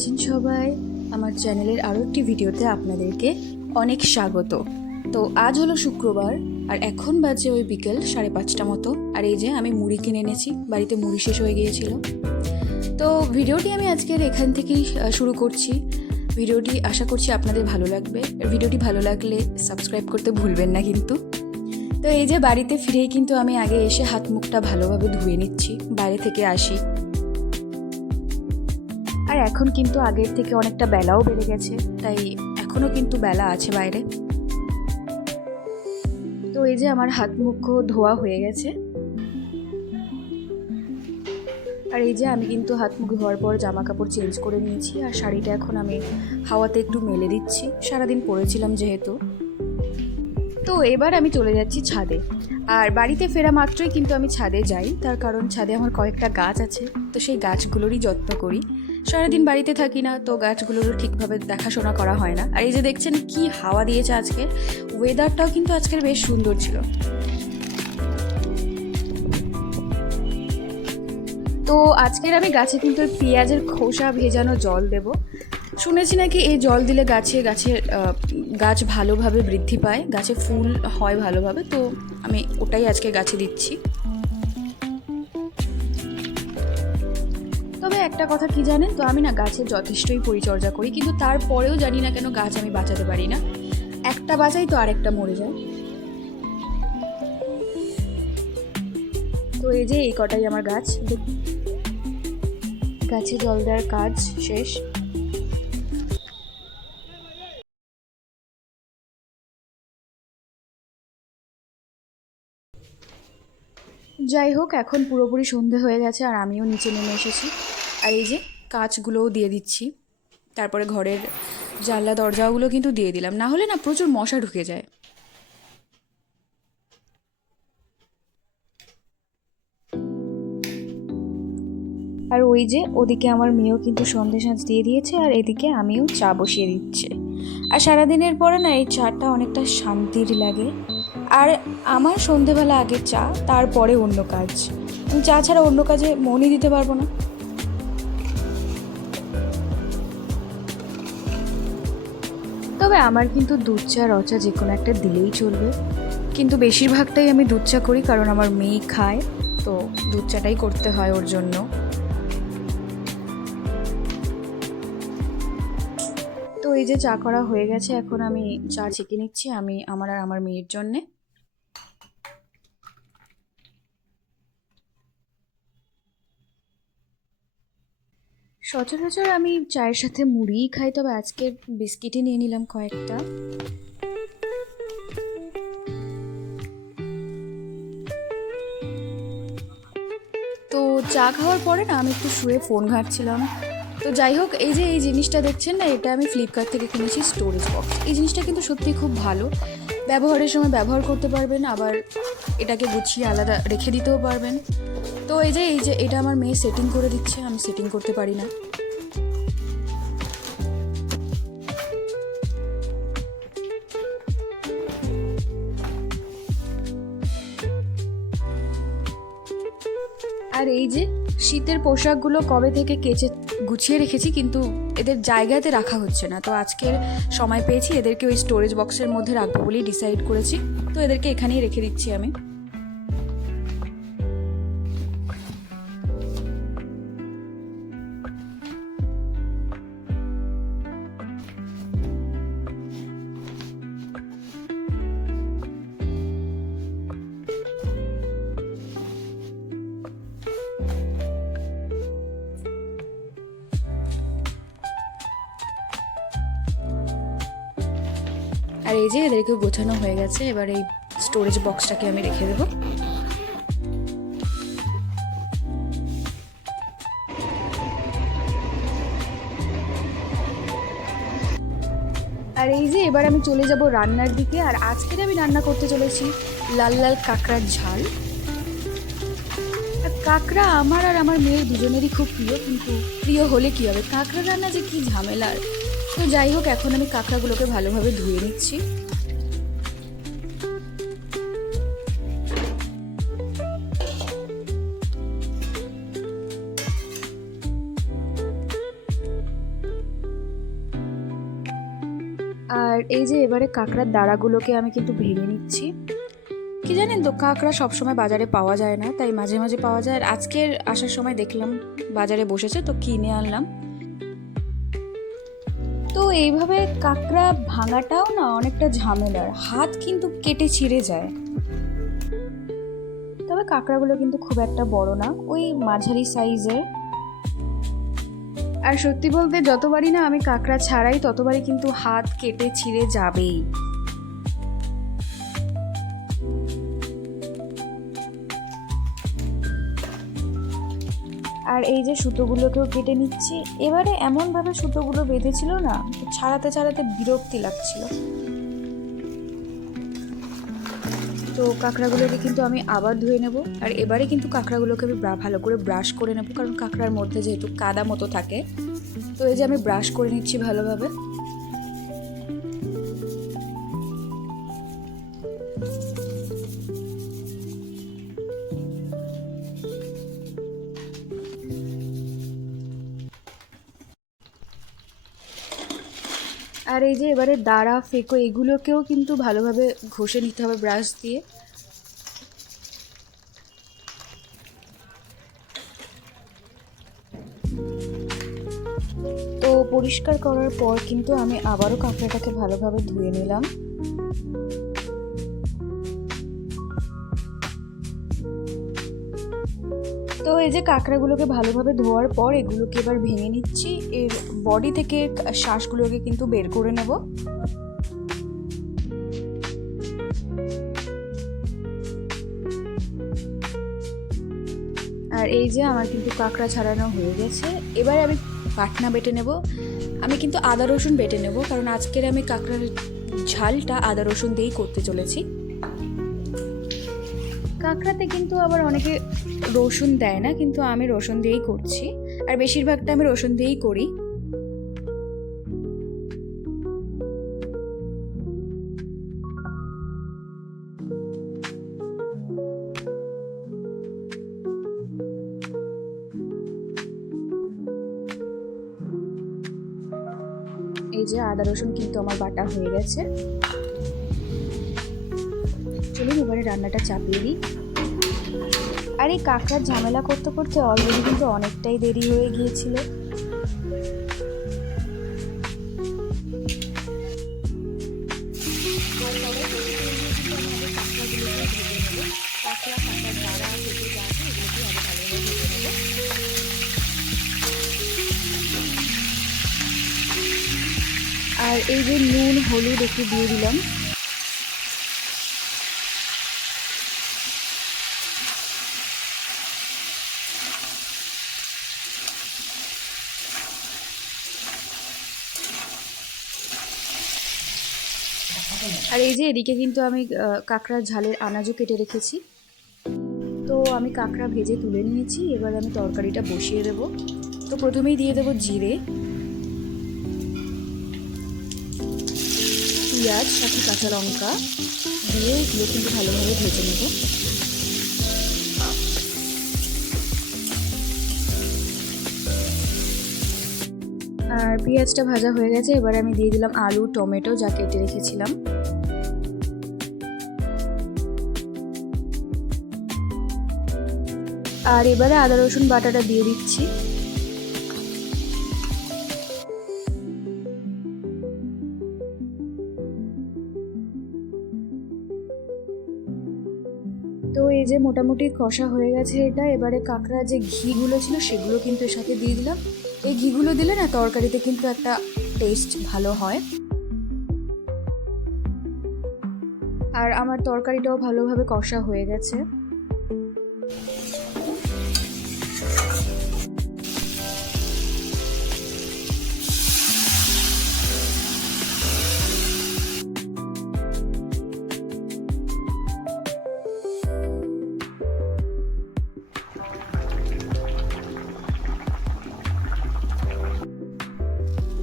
আছেন সবাই? আমার চ্যানেলের আরও একটি ভিডিওতে আপনাদেরকে অনেক স্বাগত। তো আজ হলো শুক্রবার আর এখন বাজে ওই বিকেল 5:30 মতো। আর এই যে আমি মুড়ি কিনে এনেছি, বাড়িতে মুড়ি শেষ হয়ে গিয়েছিল। তো ভিডিওটি আমি আজকের এখান থেকেই শুরু করছি। ভিডিওটি আশা করছি আপনাদের ভালো লাগবে। ভিডিওটি ভালো লাগলে সাবস্ক্রাইব করতে ভুলবেন না কিন্তু। তো এই যে বাড়িতে ফিরেই কিন্তু আমি আগে এসে হাত মুখটা ভালোভাবে ধুয়ে নিচ্ছি, বাইরে থেকে আসি। আর এখন কিন্তু আগের থেকে অনেকটা বেলাও বেড়ে গেছে, তাই এখনও কিন্তু বেলা আছে বাইরে। তো এই যে আমার হাত মুখ ধোয়া হয়ে গেছে। আর এই যে আমি কিন্তু হাত মুখ ধোয়ার পর জামা কাপড় চেঞ্জ করে নিয়েছি, আর শাড়িটা এখন আমি হাওয়াতে একটু মেলে দিচ্ছি, সারাদিন পরেছিলাম যেহেতু। তো এবার আমি চলে যাচ্ছি ছাদে। আর বাড়িতে ফেরা মাত্রই কিন্তু আমি ছাদে যাই, তার কারণ ছাদে আমার কয়েকটা গাছ আছে, তো সেই গাছগুলোরই যত্ন করি। সারাদিন বাড়িতে থাকি না, তো গাছগুলোরও ঠিকভাবে দেখাশোনা করা হয় না। আর এই যে দেখছেন কি হাওয়া দিয়েছে আজকে, ওয়েদারটাও কিন্তু আজকের বেশ সুন্দর ছিল। তো আজকের আমি গাছে কিন্তু পেঁয়াজের খোসা ভেজানো জল দেব। শুনেছি নাকি এই জল দিলে গাছ ভালোভাবে বৃদ্ধি পায়, গাছে ফুল হয় ভালোভাবে, তো আমি ওটাই আজকে গাছে দিচ্ছি। তবে একটা কথা কি জানেন তো, আমি না গাছের যথেষ্টই পরিচর্যা করি, কিন্তু তারপরেও জানি না কেন গাছ আমি বাঁচাতে পারি না। একটা বাঁচাই তো আরেকটা মরে যায়। তো এই যে এই কটাই আমার গাছ, গাছে জল দেওয়ার কাজ শেষ। যাই হোক, এখন পুরোপুরি সন্ধে হয়ে গেছে আর আমিও নিচে নেমে এসেছি। আর এই যে কাচগুলোও দিয়ে দিচ্ছি, তারপরে ঘরের জানলা দরজাগুলো কিন্তু দিয়ে দিলাম, না হলে না প্রচুর মশা ঢুকে যায়। আর ওই যে ওদিকে আমার মেয়েও কিন্তু সন্ধে সাঁজ দিয়ে দিয়েছে, আর এদিকে আমিও চা বসিয়ে দিচ্ছি। আর সারাদিনের পরে না এই চাটা অনেকটা শান্তির লাগে। আর আমার সন্ধেবেলা আগে চা, তারপরে অন্য কাজ। আমি চা ছাড়া অন্য কাজে মনই দিতে পারবো না। তবে আমার কিন্তু দুধ চা রচা যে কোনো একটা দিলেই চলবে, কিন্তু বেশিরভাগটাই আমি দুধ চা করি, কারণ আমার মেয়ে খায়, তো দুধ চাটাই করতে হয় ওর জন্য। তো এই যে চা করা হয়ে গেছে, এখন আমি চা ছেঁকে নিচ্ছি আমার আর আমার মেয়ের জন্যে। সচরাচর আমি চায়ের সাথে মুড়িই খাই, তবে আজকে বিস্কিটই নিয়ে নিলাম কয়েকটা। তো চা খাওয়ার পরে না আমি একটু শুয়ে ফোন ঘাঁটছিলাম। তো যাই হোক, এই যে এই জিনিসটা দেখছেন না, এটা আমি ফ্লিপকার্ট থেকে কিনেছি, স্টোরেজ বক্স। এই জিনিসটা কিন্তু সত্যিই খুব ভালো, ব্যবহারের সময় ব্যবহার করতে পারবেন, আবার এটাকে গুছিয়ে আলাদা রেখে দিতেও পারবেন। তো এই যে এটা আমার মেয়ে সেটিং করে দিচ্ছে, আমি সেটিং করতে পারি না। আর এই যে শীতের পোশাকগুলো কবে থেকে কেচে গুছিয়ে রেখেছি, কিন্তু এদের জায়গাতে রাখা হচ্ছে না। তো আজকের সময় পেয়েছি, এদেরকে ওই স্টোরেজ বক্সের মধ্যে রাখবো বলেই ডিসাইড করেছি। তো এদেরকে এখানেই রেখে দিচ্ছি আমি। আর এই যে এদেরকে গোছানো হয়ে গেছে, এবার এই স্টোরেজ বক্সটাকে আমি রেখে দেবো। আর এই যে এবার আমি চলে যাব রান্নার দিকে। আর আজকের আমি রান্না করতে চলেছি লাল লাল কাঁকড়ার ঝাল। আর কাঁকড়া আমার আর আমার মেয়ের দুজনেরই খুব প্রিয়, কিন্তু প্রিয় হলে কী হবে, কাঁকড়া রান্না যে কী ঝামেলার। তো যাই হোক, এখন আমি কাঁকড়াগুলোকে ভালোভাবে ধুয়ে নিচ্ছি। আর এই যে এবারে কাঁকড়ার দাঁড়াগুলোকে আমি কিন্তু ভেঙে নিচ্ছি। কি জানেন তো, কাঁকড়া সবসময় বাজারে পাওয়া যায় না, তাই মাঝে মাঝে পাওয়া যায়। আর আজকের আসার সময় দেখলাম বাজারে বসেছে, তো কিনে আনলাম। তো এইভাবে কাঁকড়া ভাঙাটাও না অনেকটা ঝামেলার, হাত কিন্তু কেটে ছিঁড়ে যায়। তবে কাঁকড়াগুলো কিন্তু খুব একটা বড় না, ওই মাঝারি সাইজের। আর সত্যি বলতে যতবারই না আমি কাঁকড়া ছাড়াই ততবারই কিন্তু হাত কেটে ছিঁড়ে যাবেই। আর এই যে সুতোগুলোকেও কেটে নিচ্ছি। এবারে এমনভাবে সুতোগুলো বেঁধেছিল না, ছাড়াতে ছাড়াতে বিরক্তি লাগছিল। তো কাঁকড়াগুলোকে কিন্তু আমি আবার ধুয়ে নেব। আর এবারে কিন্তু কাঁকড়াগুলোকে আমি ভালো করে ব্রাশ করে নেব, কারণ কাঁকড়ার মধ্যে যেহেতু কাদা মতো থাকে। তো এই যে আমি ব্রাশ করে নিচ্ছি ভালোভাবে। আর এই যে এবারে দাঁড়া, ফেকো এগুলোকেও কিন্তু ভালোভাবে ঘষে নিতে হবে ব্রাশ দিয়ে। তো পরিষ্কার করার পর কিন্তু আমি আবারও কাঁকড়াটাকে ভালোভাবে ধুয়ে নিলাম। তো এই যে কাঁকড়াগুলোকে ভালোভাবে ধোয়ার পর এগুলোকে এবার ভেঙে নিচ্ছি। এর বডি থেকে শ্বাসগুলোকে কিন্তু বের করে নেব। আর এই যে আমার কিন্তু কাঁকড়া ছাড়ানো হয়ে গেছে। এবারে আমি বাটনা বেটে নেব। আমি কিন্তু আদা রসুন বেটে নেব, কারণ আজকের আমি কাঁকড়ার ঝালটা আদা রসুন দিয়েই করতে চলেছি। কাঁকড়াতে কিন্তু আবার অনেকে রসুন দেয় না, কিন্তু আমি রসুন দিয়েই করছি। আর বেশিরভাগটা আমি রসুন দিয়েই করি। এই যে আদা রসুন কিন্তু আমার বাটা হয়ে গেছে। চলুন এবারে রান্নাটা চাপিয়ে দিই। আর এই কাঁকড়ার ঝামেলা করতে করতে অলরেডি কিন্তু অনেকটাই দেরি হয়ে গিয়েছিল। আর এই যে নুন হলুদ একটু দিয়ে দিলাম। আর এই যে এদিকে কিন্তু আমি কাঁকড়ার ঝালের আনাজও কেটে রেখেছি। তো আমি কাঁকড়া ভেজে তুলে নিয়েছি। এবার আমি তরকারিটা বসিয়ে দেব। তো প্রথমেই দিয়ে দেব জিরে, পেঁয়াজ, সাথে কাঁচা লঙ্কা দিয়ে এগুলো কিন্তু ভালোভাবে ভেজে নেব। আর পেঁয়াজটা ভাজা হয়ে গেছে। এবার আমি দিয়ে দিলাম আলু, টমেটো যা কেটে রেখেছিলাম। আর এবারে আদা রসুন বাটাটা দিয়ে দিচ্ছি। তো এই যে মোটামুটি কষা হয়ে গেছে এটা। এবারে কাঁকড়া যে ঘিগুলো ছিল সেগুলো কিন্তু এর সাথে দিয়ে দিলাম। এই ঘিগুলো দিলে না তরকারিতে কিন্তু একটা টেস্ট ভালো হয়। আর আমার তরকারিটাও ভালোভাবে কষা হয়ে গেছে।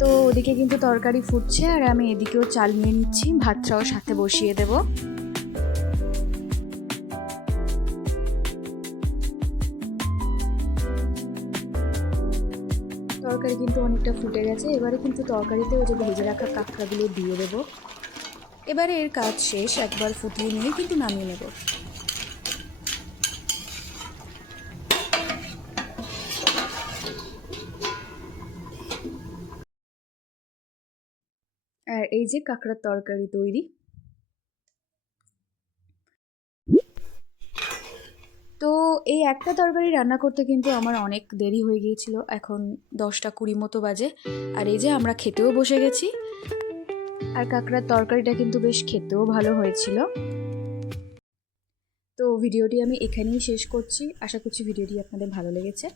তো ওদিকে কিন্তু তরকারি ফুটছে আর আমি এদিকেও চাল নিয়ে নিচ্ছি, ভাতটাও সাথে বসিয়ে দেব। তরকারি কিন্তু অনেকটা ফুটে গেছে। এবারে কিন্তু তরকারিতে ওই যে ভেজে রাখা কাঁকড়াগুলো দিয়ে দেবো। এবারে এর কাজ শেষ, একবার ফুটিয়ে নিয়ে কিন্তু নামিয়ে নেব। আর এই যে কাঁকড়ার তরকারি তৈরি। তো এই একটা তরকারি রান্না করতে কিন্তু আমার অনেক দেরি হয়ে গিয়েছিল। এখন 10টা 20 মতো বাজে। আর এই যে আমরা খেতেও বসে গেছি। আর কাঁকড়ার তরকারিটা কিন্তু বেশ খেতেও ভালো হয়েছিল। তো ভিডিওটি আমি এখানেই শেষ করছি। আশা করছি ভিডিওটি আপনাদের ভালো লেগেছে।